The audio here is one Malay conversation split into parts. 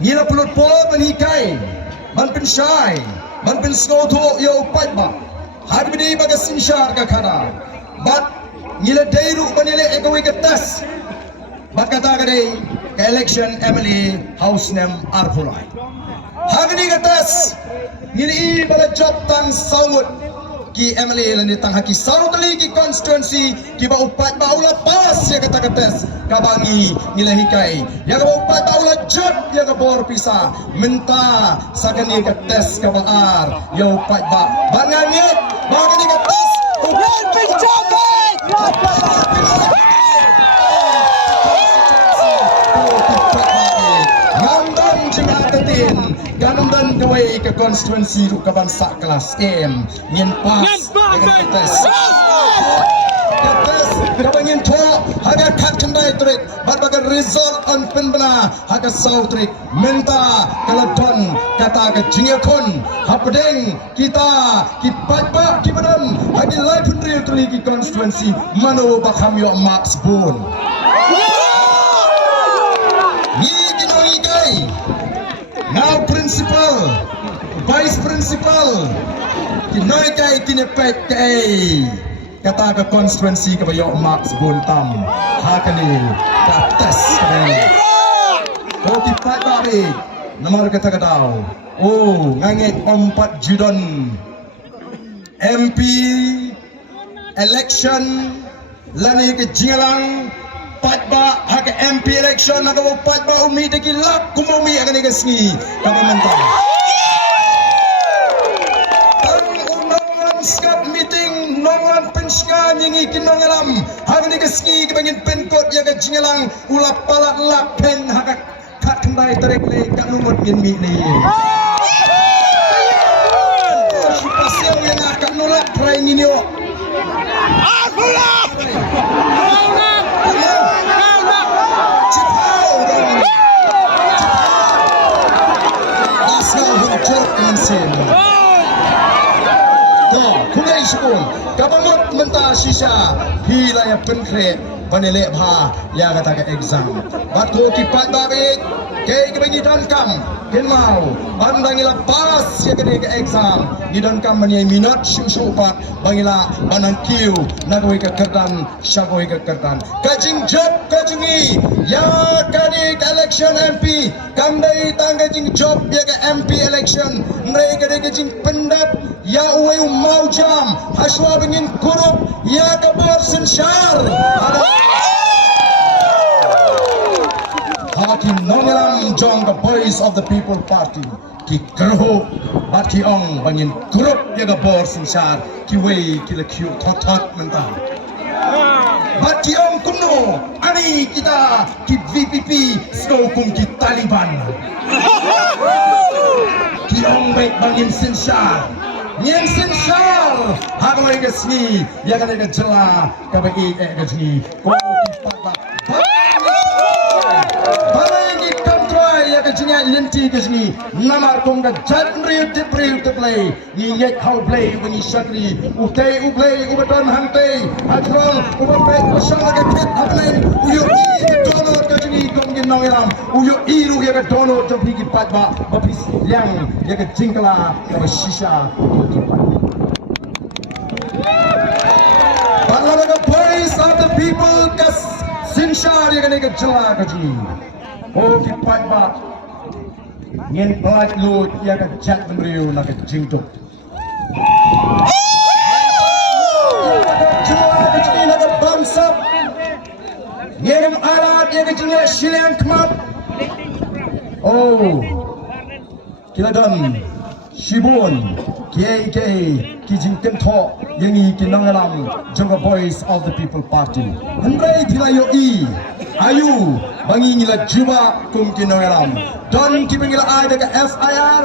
ngila pulut polo menikai man pen shai man pen skoto yo patba harbini baga sinshar ka khana bat ngila deiru manile egawi ka tas bat kata kadai ka election emily house nem arfulai hagni ka tas ngili bala job tang saungut ki emily lani tang haki sautali ki constituency ki ba upat ba ula pas ya kata kates kabangi nilahikai ya ka upat ba ula job ya ka bor pisa menta sakani kates ka baar ya upat ba banganyet bagani kates upat pencapai ngandam jengatatin ganundan kawai ke konstituensi ru kabansa kelas M ngin pas kates kabangin tho haga khat khandai trik bat baga result on penbana haga sau trik menta kaladon kata ke jingyakon hapdeng kita ki patba ki badan hagi lai pendri tuli ki konstituensi mano bakham yo max bun ni kinoi gai now principal vice principal kinoi kai kinepek kai kata ke konstituensi ke bayo max buntam hakani kates kani oh tipat bari nomor kata kadau oh ngangit 4 judon MP election lani ke jingalang patba hak MP election naga patba umi de kilap kumumi agani ke sngi kami mentang meeting nongan penska nyingi kinongalam hagni keski kebangin penkot ya ke jingalang ulap palat lap pen hak kat kendai tarik le kat numot ngin mi ni pasien yang akan nolak try ninyo akulah cipau asal huncur mensin kunai syukun kabangot mentah sisa hilaya penkret panelek bha ya kata ke exam batu kipat babik ke kebangi dankam ken mau bandangila pas ya ke exam ni dankam mani minat syusupat bangila banang kiu nagoi ke kerdan syagoi ke kerdan kajing job kajingi ya kani election MP kamdai tanggajing job ya ke MP election mereka de kajing pendap ya uwe mau jam haswa bengin kurup ya kabor sensyar Hakim nongelam jong the voice of the people party ki kerho bati ong bengin kurup ya kabor sensyar ki wei ki lekyu thot mentang bati ong kumno ani kita ki VPP sko kum ki Taliban ki ong baik bengin sensyar Nyen sensyal hagoi ke sini ya kan ke jela ke bagi ke sini ko kipat balai ni kontrol ya ke sini lenti ke sini namar kong ke jadri de play ni yet how play when you shakri utai uplay ubatan hante atron ubapek pasang ke kit haplen uyo donor ke sini kong ke nangiram uyo iru ya ke donor to bigi patba bapis yang ya ke jingkla ke shisha the voice of the people kas sinshar ya kane ke jela kaji oh ki patba ngin plat lut ya ke jat mriu na ke jingtok jela kaji na ke bangsa ngin alat ya ke jela shilian kmap oh kiladan shibun KK kijing kentho yangi kinangalam jonga voice of the people party handrai thilayo I ayu bangi ngila juba kum kinangalam don kibangila ai daga FIR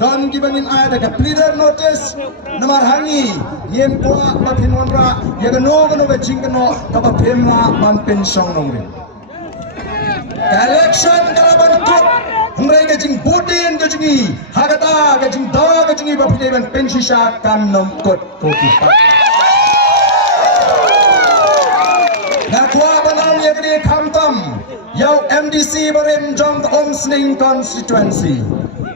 don kibangin ai daga pleader notice namar hangi yen poa bathinonra yaga no be jingno kaba phemla man pension nongre election kalaban kut Hungray kajing putin kajingi hagata kajing da kajingi bapideban pensisha kan nomkot kopi nakwa banam yagri kamtam yau NDC barim jong Omsning constituency.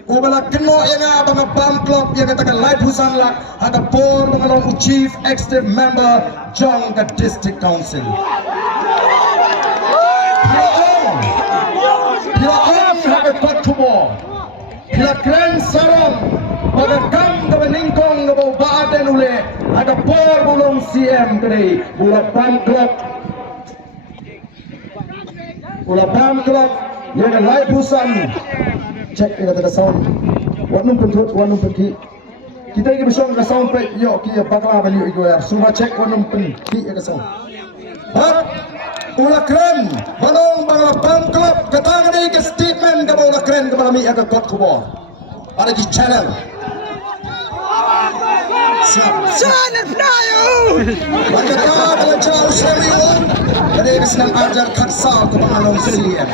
Ubala keno yang abang bam club yang katakan live husan lah ada por mengalong chief executive member jong ke district council. Pila om haga kot kubo. Pila kren sarong pada kam ke meningkong ke bau badan ule ada por bulong CM kedai bula bam club. Ula bam club yang live husan cek kita ada sound wanum pentut wanum pergi kita ingin bersong ke sound plate yo kia bakal balik itu ya semua cek wanum pergi ke sound bat ula keren balong bala bam club kata ni ke statement ke ula keren ke balami agak kot kubo ada di channel Channel Flyo bagaimana kalau jauh serius jadi kesenang ajar katsau ke pengalong CM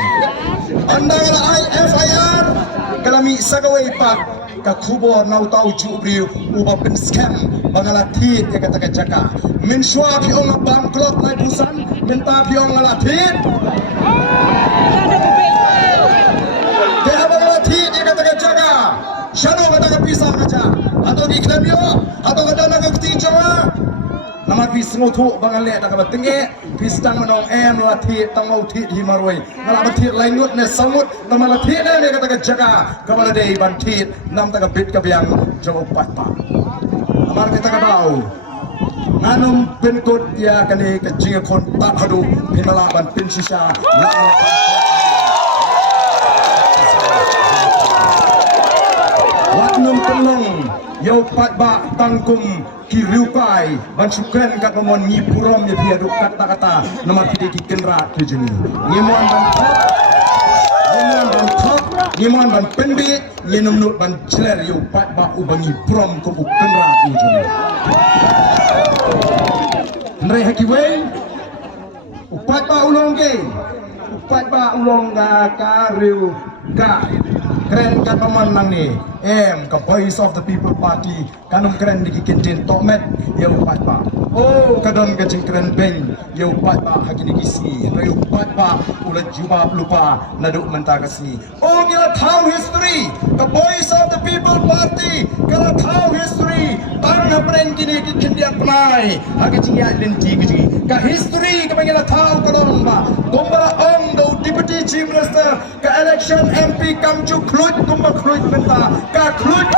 anda kala IFIR kalami sagaway pa kakubo nau tau jubri uba pin scam bangala tit ya kata jaka min shwa piong bam club lai busan minta piong ala tit dia bangala tit ya kata jaka shano kata pisah kaca atau di klamio atau kata naga kutijawa nama pisngo tu bangale da ka tenge pistang manong em lati tangau thi hi maroi ngala bathi laingut ne samut tamala thi ne kata ka jaga kabala dei ban thi nam ta ka bit ka biang jago patpa amar kita ka dau nganum penkut ya kane ka jinga kon ta hadu pinala ban pin sisa watnum pelong yo patba tangkum kiriukai bansukan kat momon ni purom ya biadu kata-kata nama kita kenra kejeni nimon ban pendit nyenum nut ban celer yo patba ubangi purom ko kenra kejeni ndre hakiwe patba ulongge patba ulongga kariu ka keren kat momon nang ni ka Voice of the People Party kanum keren dikikintin tomet ya patba oh kadon ka keren ben ya patba hakini kisi ya patba ulat juba lupa naduk mentakasi oh ngila tahu history ka Voice of the People Party kala tahu history tang keren kini kikindian penai hakini ya lenti kiji ka history ka ngila tahu kadon ba kumbara ong do deputy chief minister ka election MP kamju klut kumba klut menta ka klut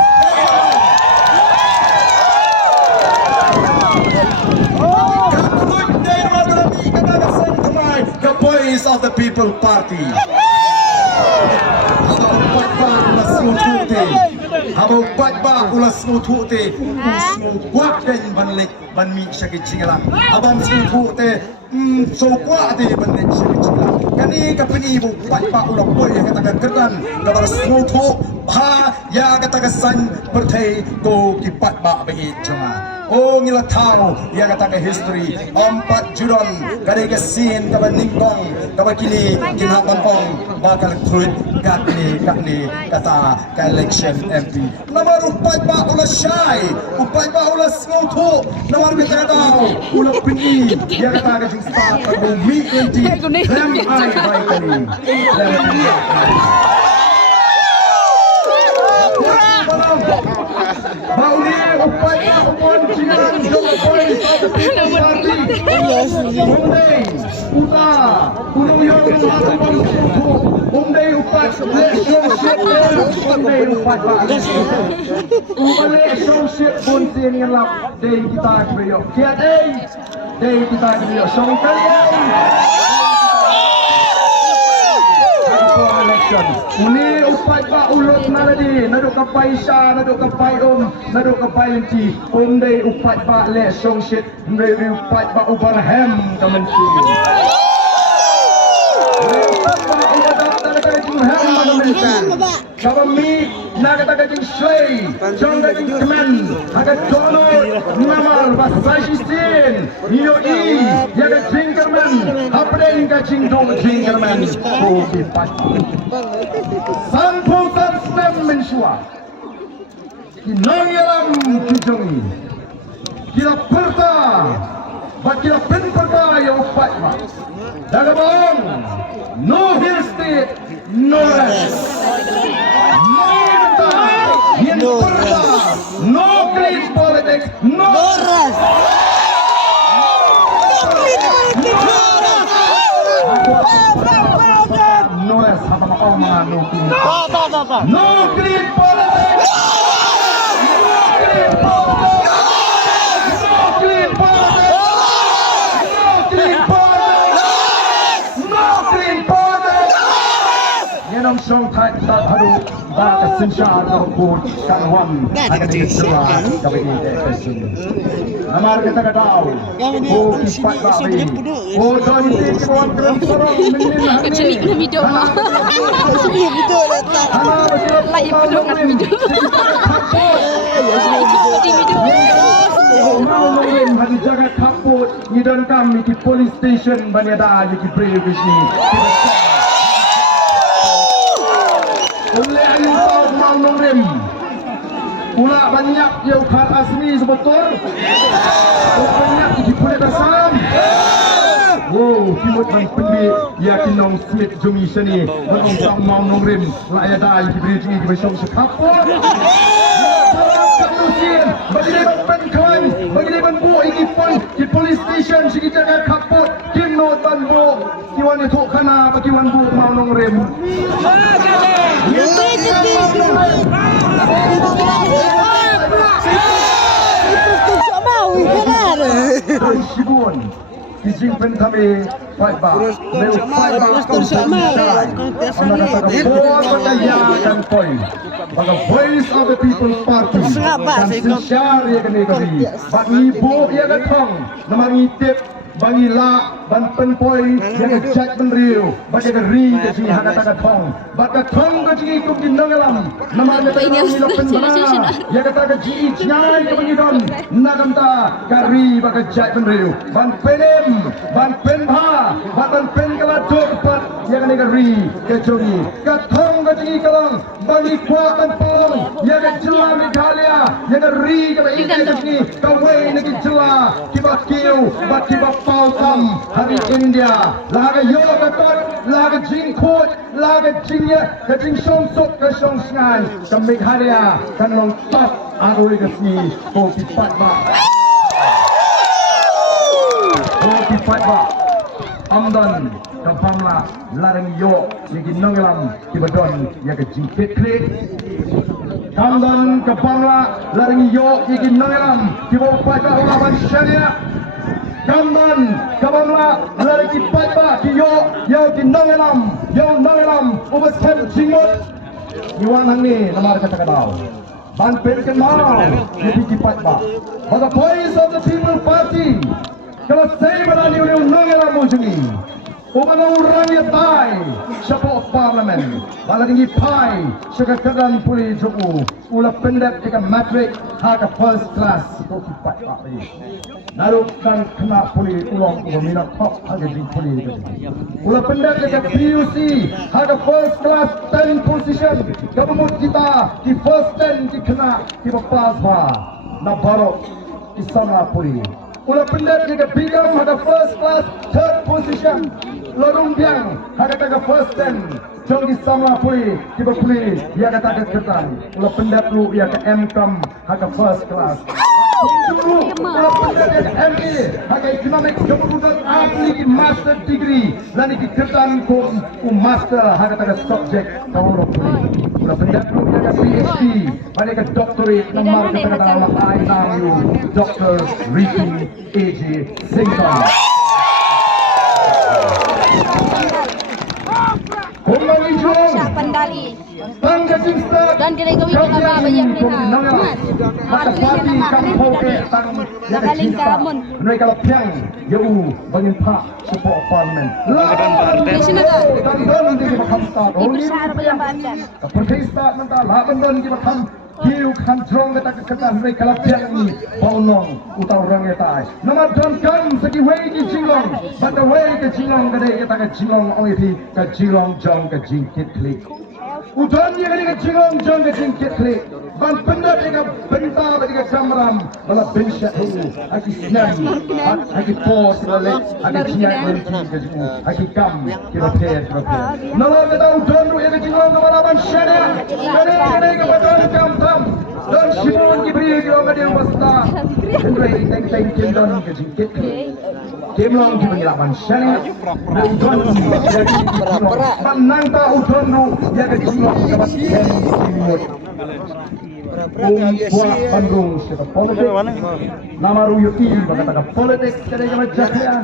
the Voice of the People Party. Habang patba ulas ngutute usmo waken banlik banmi syakit cingala abang ngutute so kuate banlik syakit cingala kani kapini bu patba ulak boy yang kata kerdan kabar ngutu ha ya kata kesan bertai ko ki patba be cuma oh ngila tahu ya kata ke history 4 juron kade ke sin kabar ningkong kabar kini kina kampong bakal truit katni kata ke election MP nomor 4 ba ulas syai 4 ba ulas ngutu nomor kita tahu ulas pini ya kata ke jing start ko mi enti lem ai bai kani Bauli upai umon cinan jokowi Umday uta kunuyong Umday upat Umday upat Umday associate pun sini ngelap day kita kebeliau kiat day kita kebeliau songkan election uni upat ba ulot naladi nado kapai sha nado kapai nado kapai lenti day upat ba le song shit day upat ba ubarham kamanci Kami nak kata kajing slay, jong kajing kemen, agak donor, namar basai sin, niyo ya kajing kemen, apren kajing dong kajing kemen, kopi pat. Sampung sansem mensua, kinong yalam kijongi, kila perta, bak kila pen perta yang upat mak, daga bang. no hill state, no rest. No unity, no rest. No clean politics, no Rest. no rest. Habang ako mga no clean. Ba. No clean politics. No clean politics. No clean politics. No clean politics. Yan ang siyang kahit sa haru bakit sinsyar ng bukod kanuan akan diserah kami ini kesin. Amar kita kataw. Oh kipat babi. Oh janji kawan kawan serang menin Kecil ni video mah. Sini video letak. Lai penuh kat video. Di video. Mau mungkin hadi jaga kaput ngidan kami di police station banyada di brave ni. Oleh ayu tahu mau nongrim. Pula banyak yang khar asmi sebetul. Banyak di pula bersam. Wow, timut dan pendek ya kinong Smith Jumi sini. Menong sang mau nongrim. Laya dah di brave ni di bersam sekaput. Bagi dia penkawan, bagi dia bu iki pun di police station sigi jaga kaput kim no tan bu kiwan itu kana bagi wan bu mau nongrem. Sibun Kijing pen kami fight ba. Leo fight ba kau sama. Anda kata kau kaya dan koi. Baga voice of the people's party. Dan sisyar ya kene kami. Bak ibu ya katong. Namang itip bangi la ban penpoi yang ejak benriu bagi geri ke sini hak kata katong. Bak katong ke sini kum dinangalam. Namang kata kami la penpana. Ya kata ke ji nyai ke bangidon. Nagamta gari bak ejak benriu. Ban penem, ban penha, ban pen kala dokpat yang kene geri ke jongi. Katong ke sini kalang bagi kuatan pong yang jela Meghalaya yang geri ke sini kawai negi jela kibat kiu bat kibat palkam hari India laga yoga kot laga jingkot laga jingya ke jing somsok ke songsngan ke Meghalaya kan long top aroi ke sini ko kipat ba ko kipat ba amdan ke Bangla larang yo yang nonglam kibadon yang ke jingkit klik amdan ke Bangla larang yo yang nonglam kibapat ba lawan syariah Kamban, kabangla, lari kipat ba, kiyo, yaw kinongelam, ubas kem jingmot. Iwan hang ni, namar kata kataw. Ban penken mau, yapi kipat ba. But the voice of the people party, kalau saya berani uliu nongelam mujungi. Umano orang yang tay, siapa parlimen, bala tinggi pai, siapa kedan puli juku, ula pendek jika matrik, haka first class, itu kipat ba. Lalu dan kena puli ulang minat top harga jing puli. Ula pendek jika PUC, haka first class 10 position, gabungut kita di first 10 dikena di papas ba, na barok di sana puli. Ula pendek jika bigam haka first class 3rd position. Lorong biang, haka taga first 10. Jonggi sama puli, tiba puli, ia kata ke ketan. Ula pendat lu, ia ke M.Com, haka first class. Dulu, ula pendat ia ke M.E, haka economic kemudian ahli master degree. Lani ke ketan ku master, haka taga subject, kawal puli. Ula pendat lu, ia ke PhD, haka ke doctorate, namar kata dalam I name you, Dr. Ricky A.J. Sington. Siapan kali. Tangga cinta Dan kira kami kena bayar mereka. Mata pati kampau ke tang yang cinta. Mereka kalau piang, jauh bangin pak support parlimen. Di sini tak? Tangga di makam start. Di besar bayar bandar. Pergi start mentah, laban di makam. Kiu kan drong kita keketan mereka kalau piang ni paunong utau orang kita. Nama John Kam segi way di Jilong, but the way ke Jilong kedai kita ke Jilong ong itu ke Jilong jong ke jingkit klik. Udan dia kan cingong jang ke cingkit klik. Ban benda dia benta dia kamram bala bensha tu. Aki snam, aki pos balik, aki ciak balik ke jiku. Aki kam kira ter. Nala kita udan tu yang cingong bala ban syada. Kene ke badan kam tam. Dan Shimon Gibril dia orang dia wasta. Henry teng kendon ke cingkit klik. Kemlong kita ngelaban syada. Udan menang tak udan tu yang ke cingong dapat timur. Buah Bandung sebagai politik nama Ruyuti berkata politik kedai kami jahya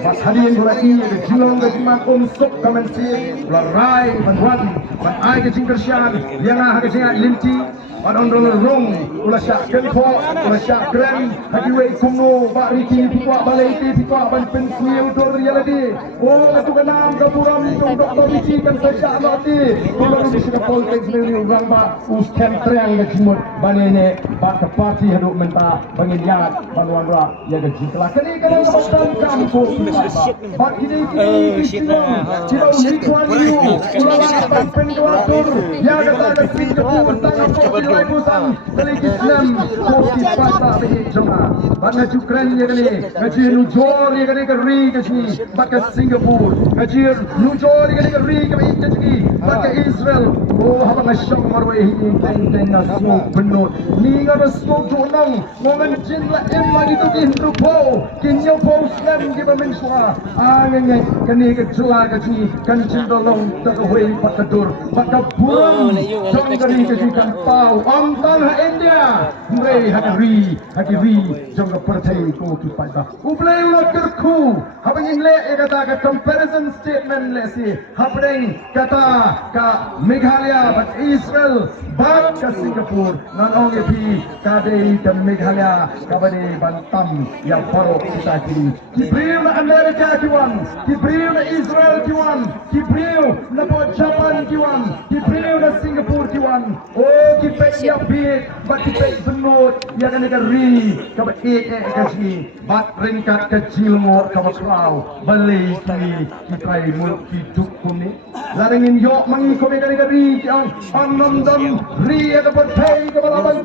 pas hadirin bulai ke julong ke jimat untuk kemensi larai bantuan ban ai ke jingkersian yang ah ke jingat linti ban ondong rong ulah syak kenpo ulah syak kren hadi wei kumno bak riki pikwa balai ti pikwa ban pensni udur yaladi oh atu kenang kapuram tung doktor riki kan syak mati kalau di sini politik ni orang ba uskan triang ke jimut banene bak parti haduk menta bangin yat banuan ra ya ke jingkla kini kalau ngomong kampung bak ini cibau likuan yu ulama ban penduatur ya kata ke Singapura tangan Ilai Busan Telik Islam Kopi Bata Bihik Joma Bat ngaju keren ya kini Ngaji nujor ya kini keri ke sini Bat ke Singapura Ngaji nujor ya kini keri ke Bihik Jagi Bat ke Israel Oh haba ngasyong marwai ini Teng-teng na smoke benut Ni ngana smoke tunang Ngongan jin la emma gitu ki hindrupo Kinyo po Islam ki paminswa Angin kini ke jela ke sini Kan jin dolong terkawai bat kedur Bat ke buang Jom kini ke sini kan pau Amtang ha India Murei hakiri Jom ke percaya ko ki pada Ublay ulat kerku Habang ingle kata ke comparison statement le si Habang kata ke Meghalaya but Israel Bat ke Singapura Nan ong epi Kadei ke Meghalaya Kabade Bantam Yang parok kita kini Kibriu na Amerika kiwan Kibriu na Israel kiwan Kibriu na buat Japan kiwan Kibriu na Singapura kiwan Oh kipek yang bit Bat kipek benut Yang kan negeri Kabat kasi Bat ringkat kecil mo Kabat kau Balai kini Kipai muluk hidup kuni Laringin yok mangi kome negeri Ang nandam Ria kabat hai kabat abang